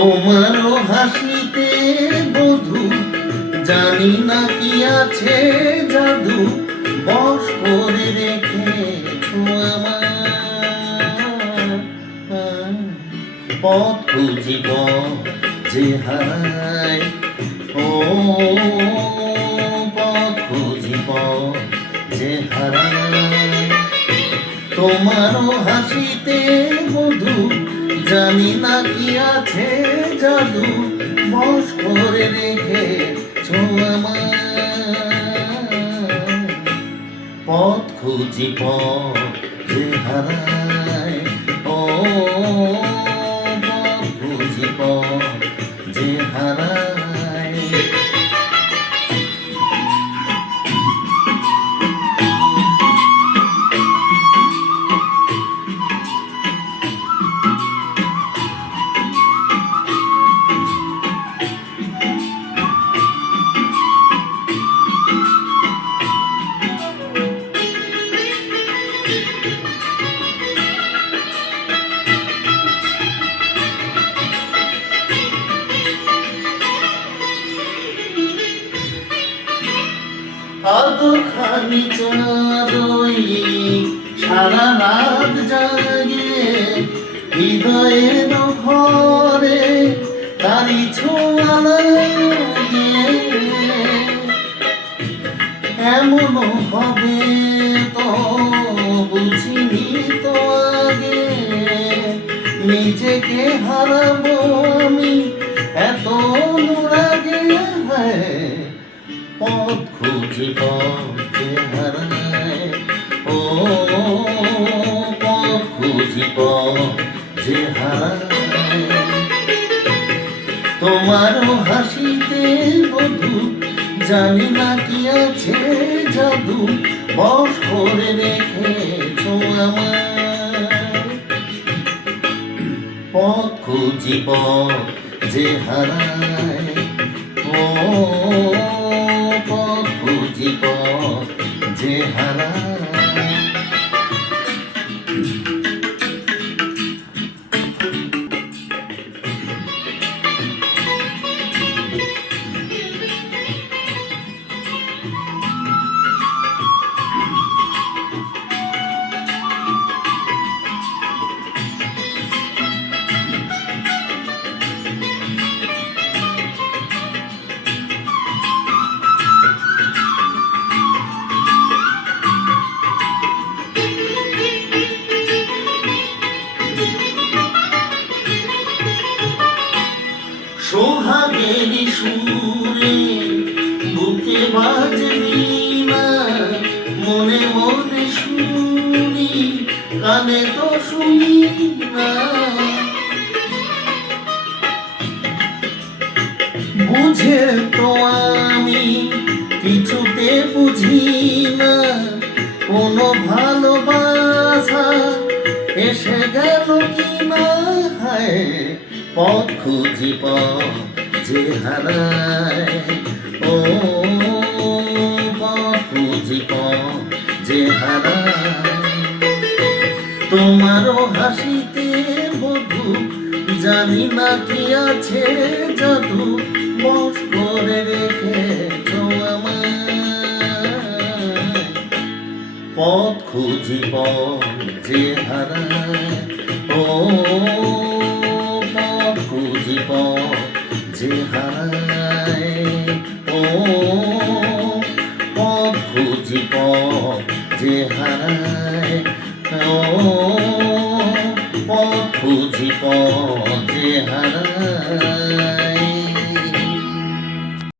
তোমারও হাসিতে বধু, জানি না কি আছে জাদু, বশ করে রেখেছো আমার। পথ খুঁজিব যে হারায়, ও পথ খুঁজিব যে হারায়। তোমারও হাসিতে বধু, জানি না কি আছে জাদু, বশ করে রেখেছো আমার। পথ খুঁজিব যে হারায়, ও পথ খুঁজিব যে হারায়। আদখানি চাঁদই সারা রাত জাগে, হৃদয়ের ঘরে তারি ছোঁয়া লাগে। এমন হবে তো বুঝিনি তো আগে, নিজেকে হারাবো আমি এত অনুরাগে। পথ খুঁজিব যে হারায়, ও পথ খুঁজিব যে হারায়। তোমারও হাসিতে বধু, জানি না কি আছে জাদু, বশ করে রেখেছো আমার। পথ খুঁজিব যে হারায়, ও পথ খুঁজিব যে হারায়। সোহাগের সুরে বুকে বাজবি না, মনে মনে শুনি কানে তো শুনি না। বুঝে তো আমি কিছুতে বুঝি না, কোনো ভালোবাসা এসে গেল কি না। হায় পথ খুঁজিব যে হারায়, ও পথ খুঁজিব যে হারায়। তোমারও হাসিতে বধু, জানি না কি আছে জাদু, বশ করে রেখেছো আমার। পথ খুঁজিব যে হারায়, ও পথ খুঁজিব যে হারায়, ও পথ খুঁজিব যে হারায়, ও পথ খুঁজিব যে হারায়।